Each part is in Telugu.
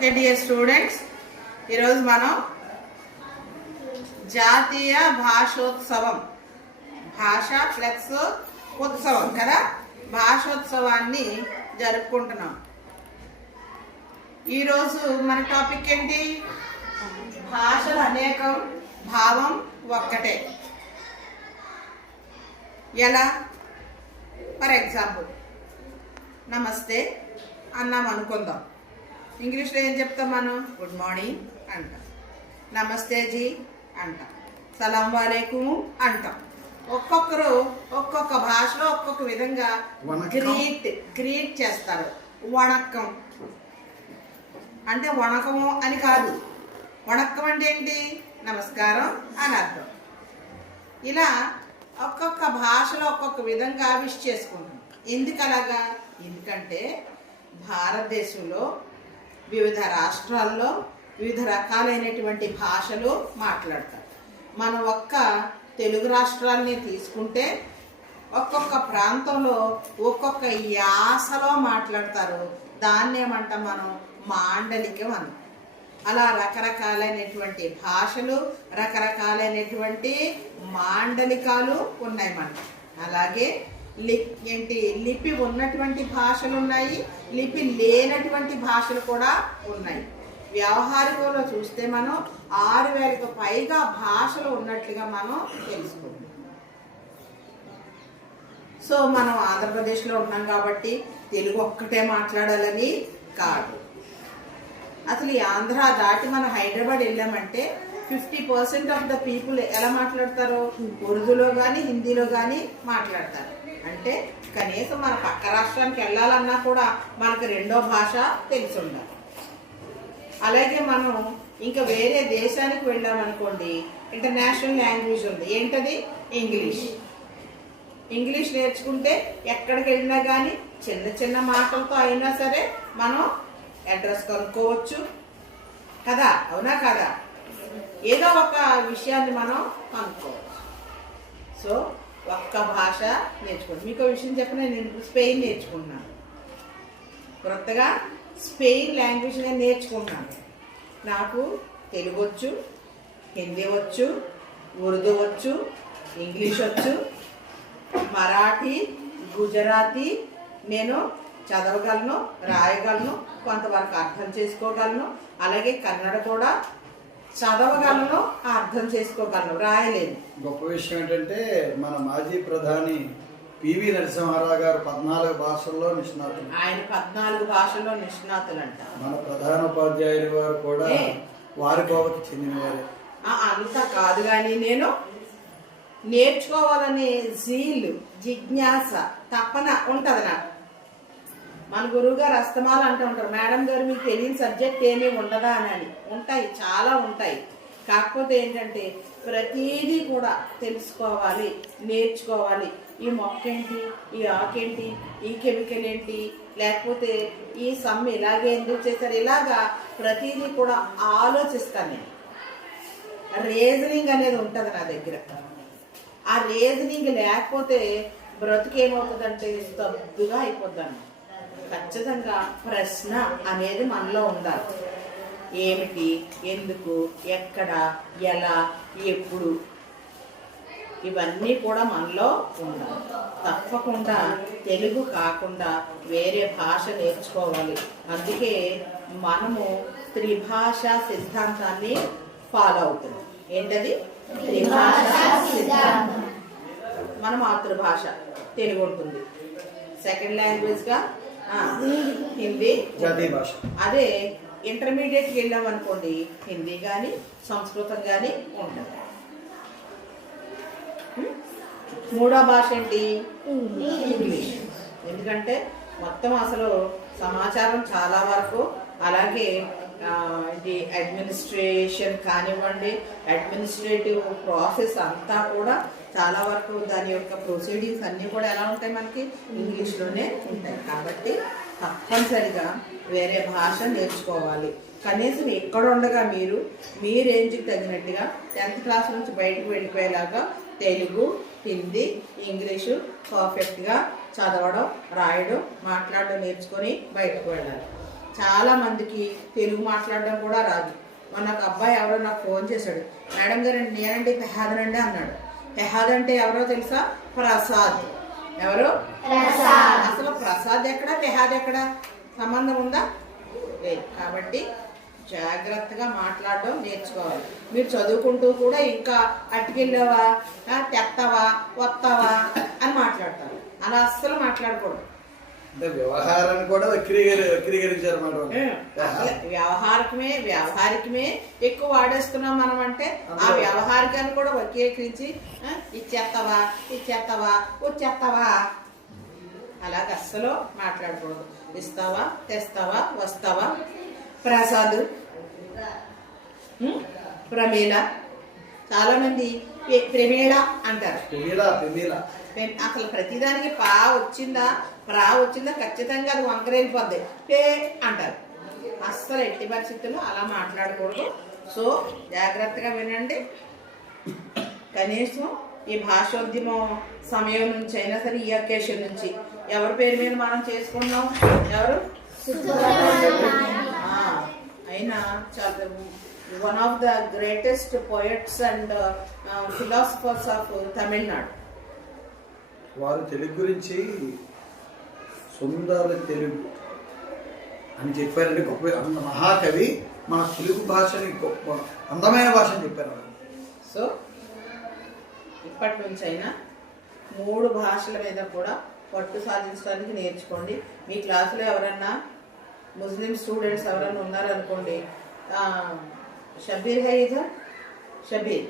ఓకే డియర్ స్టూడెంట్స్, ఈరోజు మనం జాతీయ భాషోత్సవం భాష ప్లస్ ఉత్సవం కదా భాషోత్సవాన్ని జరుపుకుంటున్నాం. ఈరోజు మన టాపిక్ ఏంటి? భాషలు అనేకం, భావం ఒక్కటే. ఎలా? ఫర్ ఎగ్జాంపుల్, నమస్తే అన్నాం అనుకుందాం. ఇంగ్లీష్లో ఏం చెప్తాం మనం? గుడ్ మార్నింగ్ అంటాం, నమస్తే జీ అంటాం, సలాం వాలేకుం అంటాం. ఒక్కొక్కరు ఒక్కొక్క భాషలో ఒక్కొక్క విధంగా గ్రీట్ చేస్తారు. వణక్కం అంటే వణకము అని కాదు, వణక్కం అంటే ఏంటి? నమస్కారం అని అర్థం. ఇలా ఒక్కొక్క భాషలో ఒక్కొక్క విధంగా విష్ చేసుకుంటాం. ఎందుకు అలాగా? ఎందుకంటే భారతదేశంలో వివిధ రాష్ట్రాల్లో వివిధ రకాలైనటువంటి భాషలు మాట్లాడతారు. మనం ఒక్క తెలుగు రాష్ట్రాలని తీసుకుంటే ఒక్కొక్క ప్రాంతంలో ఒక్కొక్క యాసలో మాట్లాడతారు. దాన్ని ఏమంటాం మనం? మాండలికం అని. అలా రకరకాలైనటువంటి భాషలు, రకరకాలైనటువంటి మాండలికాలు ఉన్నాయి మనకి. అలాగే లిపి ఉన్నటువంటి భాషలు ఉన్నాయి, లిపి లేనటువంటి భాషలు కూడా ఉన్నాయి. వ్యవహారికంలో చూస్తే మనం 6000కు పైగా భాషలు ఉన్నట్లుగా మనం తెలుసుకుంటాం. సో మనం ఆంధ్రప్రదేశ్లో ఉన్నాం కాబట్టి తెలుగు ఒక్కటే మాట్లాడాలని కాదు. అసలు ఈ ఆంధ్ర దాటి మనం హైదరాబాద్ వెళ్ళామంటే 50% ఆఫ్ ద పీపుల్ ఎలా మాట్లాడతారు? ఉర్దూలో కానీ హిందీలో కానీ మాట్లాడతారు. అంటే కనీసం మన పక్క రాష్ట్రానికి వెళ్ళాలన్నా కూడా మనకు రెండో భాష తెలిసి ఉండాలి. అలాగే మనం ఇంకా వేరే దేశానికి వెళ్ళామనుకోండి, ఇంటర్నేషనల్ లాంగ్వేజ్ ఉంది. ఏంటది? ఇంగ్లీష్. ఇంగ్లీష్ నేర్చుకుంటే ఎక్కడికి వెళ్ళినా కానీ చిన్న చిన్న మాటలతో అయినా సరే మనం అడ్రస్ కనుక్కోవచ్చు కదా, అవునా కదా? ఏదో ఒక విషయాన్ని మనం కనుక్కోవచ్చు. సో ఒక్క భాష నేర్చుకోండి. మీకు విషయం చెప్పిన, నేను స్పెయిన్ నేర్చుకుంటున్నాను. కొత్తగా స్పెయిన్ లాంగ్వేజ్ నేను నేర్చుకుంటున్నాను. నాకు తెలుగు వచ్చు, హిందీ వచ్చు, ఉర్దూ వచ్చు, ఇంగ్లీష్ వచ్చు, మరాఠీ, గుజరాతీ నేను చదవగలను, రాయగలను, కొంతవరకు అర్థం చేసుకోగలను. అలాగే కన్నడ కూడా చదవగలను, అర్థం చేసుకోగలను, రాయలేను. గొప్ప విషయం ఏంటంటే మన మాజీ ప్రధాని పివి నరసింహారావు గారు 14 భాషల్లో నిష్ణాతులు. ఆయన 14 భాషల్లో నిష్ణాతులు అంట. మన ప్రధాన ఉపాధ్యాయులు వారు కూడా వారి కోవకి చెందిన వారే. అంత కాదు కానీ నేను నేర్చుకోవాలనే జిజ్ఞాస, తపన ఉంటది నాకు. మన గురువు గారు అస్తమాలు అంటూ ఉంటారు, మేడం గారు మీకు తెలియని సబ్జెక్ట్ ఏమీ ఉండదా అని. ఉంటాయి, చాలా ఉంటాయి. కాకపోతే ఏంటంటే ప్రతిదీ కూడా తెలుసుకోవాలి, నేర్చుకోవాలి. ఈ మొక్క ఏంటి, ఈ ఆకేంటి, ఈ కెమికల్ ఏంటి, లేకపోతే ఈ సమ్ ఇలాగే ఎందుకు చేశారు, ఇలాగా ప్రతిదీ కూడా ఆలోచిస్తాను నేను. రీజనింగ్ అనేది ఉంటుంది నా దగ్గర. ఆ రీజనింగ్ లేకపోతే బ్రతుకేమవుతుందంటే స్తబ్దుగా అయిపోద్దాను. ఖచ్చితంగా ప్రశ్న అనేది మనలో ఉండాలి. ఏమిటి, ఎందుకు, ఎక్కడ, ఎలా, ఎప్పుడు, ఇవన్నీ కూడా మనలో ఉండాలి. తప్పకుండా తెలుగు కాకుండా వేరే భాష నేర్చుకోవాలి. అందుకే మనము త్రిభాషా సిద్ధాంతాన్ని ఫాలో అవుతున్నాం. ఏంటది? త్రిభాషా సిద్ధాంతం. మన మాతృభాష తెలుగు ఉంటుంది, సెకండ్ లాంగ్వేజ్గా హిందీ, జాతీయ భాష. అదే ఇంటర్మీడియట్కి వెళ్ళాం అనుకోండి, హిందీ కానీ సంస్కృతం కానీ ఉంటుంది. మూడో భాష ఏంటి? ఇంగ్లీష్. ఎందుకంటే మొత్తం అసలు సమాచారం చాలా వరకు, అలాగే అడ్మినిస్ట్రేషన్ కానివ్వండి, అడ్మినిస్ట్రేటివ్ ప్రాసెస్ అంతా కూడా చాలా వరకు దాని యొక్క ప్రొసీడింగ్స్ అన్నీ కూడా ఎలా ఉంటాయి? మనకి ఇంగ్లీష్లోనే ఉంటాయి. కాబట్టి తప్పనిసరిగా వేరే భాష నేర్చుకోవాలి. కనీసం ఎక్కడ ఉండగా మీ రేంజ్కి తగినట్టుగా 10th క్లాస్ నుంచి బయటకు వెళ్ళిపోయేలాగా తెలుగు, హిందీ, ఇంగ్లీషు పర్ఫెక్ట్గా చదవడం, రాయడం, మాట్లాడడం నేర్చుకొని బయటకు వెళ్ళాలి. చాలా మందికి తెలుగు మాట్లాడడం కూడా రాదు. మొన్న ఒక అబ్బాయి ఎవరో నాకు ఫోన్ చేశాడు, మేడం గారండి నేనండి పెహాదనండి అన్నాడు. పెహాద్ అంటే ఎవరో తెలుసా? ప్రసాద్. ఎవరు? అసలు ప్రసాద్ ఎక్కడ, పెహాద్ ఎక్కడ? సంబంధం ఉందా? లేదు. కాబట్టి జాగ్రత్తగా మాట్లాడడం నేర్చుకోవాలి. మీరు చదువుకుంటూ కూడా ఇంకా అట్టుకెళ్ళావా, తెత్తవా, వస్తావా అని మాట్లాడతారు. అలా అస్సలు మాట్లాడకూడదు. అంటే వ్యవహారాన్ని కూడా వక్రీకరించారు వ్యవహారికమే ఎక్కువ వాడేస్తున్నాం మనం. అంటే ఆ వ్యవహారికాన్ని కూడా వక్రీకరించి ఇచ్చేస్తావా, వచ్చేస్తావా అలాగ అస్సలు మాట్లాడకూడదు. ఇస్తావా, తెస్తావా, వస్తావా, ప్రసాద్, ప్రమీల. చాలా మంది ప్రమీళ అంటారు. అసలు ప్రతిదానికి ప్రా వచ్చిందా ఖచ్చితంగా అది వంకరైపోద్ది. పే అంటారు. అస్సలు ఎట్టి పరిస్థితుల్లో అలా మాట్లాడకూడదు. సో జాగ్రత్తగా వినండి. కనీసం ఈ భాషోద్యమం సమయం నుంచి అయినా సరే, ఈ అకేషన్ నుంచి ఎవరి పేరు మీద మనం చేసుకున్నాం? ఎవరు? అయినా చాలా one of the greatest poets and philosophers of Tamil Nadu. వారు తెలుగు గురించి సుందర తెలుగు అని చెప్పారంటే గొప్ప. అంత మహాకవి మన తెలుగు భాషని గొప్ప అందమైన భాష అని చెప్పారు. సో ఇప్పటి నుంచి అయినా 3 భాషల మీద కూడా పట్టు సాధించడానికి నేర్చుకోండి. మీ క్లాసులో ఎవరన్నా ముస్లిం స్టూడెంట్స్ ఎవరన్నా ఉన్నారనుకోండి, షబీర్ హై ఇధర్, షబీర్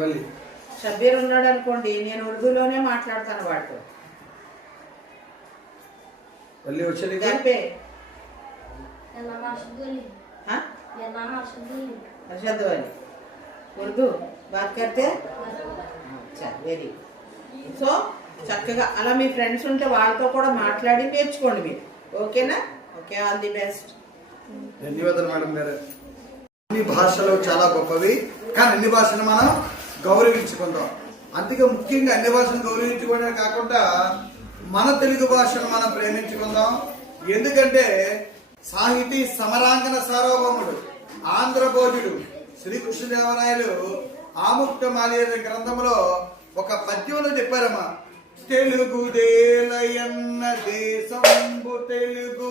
మరి షబీర్ ఉన్నాడు అనుకోండి, నేను ఉర్దూలోనే మాట్లాడతాను వాటితో. अरशद वाली उर्दू बात करते వెరీ. సో చక్కగా అలా మీ ఫ్రెండ్స్ ఉంటే వాళ్ళతో కూడా మాట్లాడి నేర్చుకోండి మీరు. ఓకేనా? Okay, all the best. ధన్యవాదాలు మేడం గారు. అన్ని భాషలు చాలా గొప్పవి, కానీ అన్ని భాషలు మనం గౌరవించుకుందాం. అందుకే ముఖ్యంగా అన్ని భాషను గౌరవించుకోవడమే కాకుండా మన తెలుగు భాషను మనం ప్రేమించుకుందాం. ఎందుకంటే సాహితీ సమరాంగన సార్వభౌముడు ఆంధ్రభోజుడు శ్రీకృష్ణదేవరాయలు ఆముక్తమాల్య గ్రంథంలో ఒక పద్యంలో చెప్పారమ్మా, తెలుగు దేలయన్న దేశంబు తెలుగు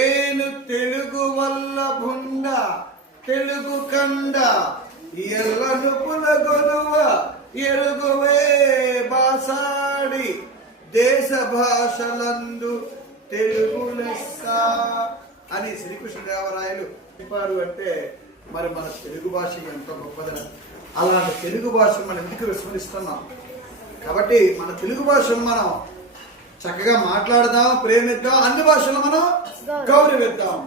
ఏను తెలుగు వల్ల భుండ తెలుగు కండ ఎల్లను పులగొలువ ఎరుగువే బాసాడి దేశ భాషలందు తెలుగు లెస్స అని శ్రీకృష్ణదేవరాయలు చెప్పారు. అంటే మరి మన తెలుగు భాష ఎంతో గొప్పదని. అలాంటి తెలుగు భాష మనం ఎందుకు విస్మరిస్తున్నాం? కాబట్టి మన తెలుగు భాషను మనం చక్కగా మాట్లాడదాం, ప్రేమిద్దాం, అన్ని భాషలు మనం గౌరవిద్దాం.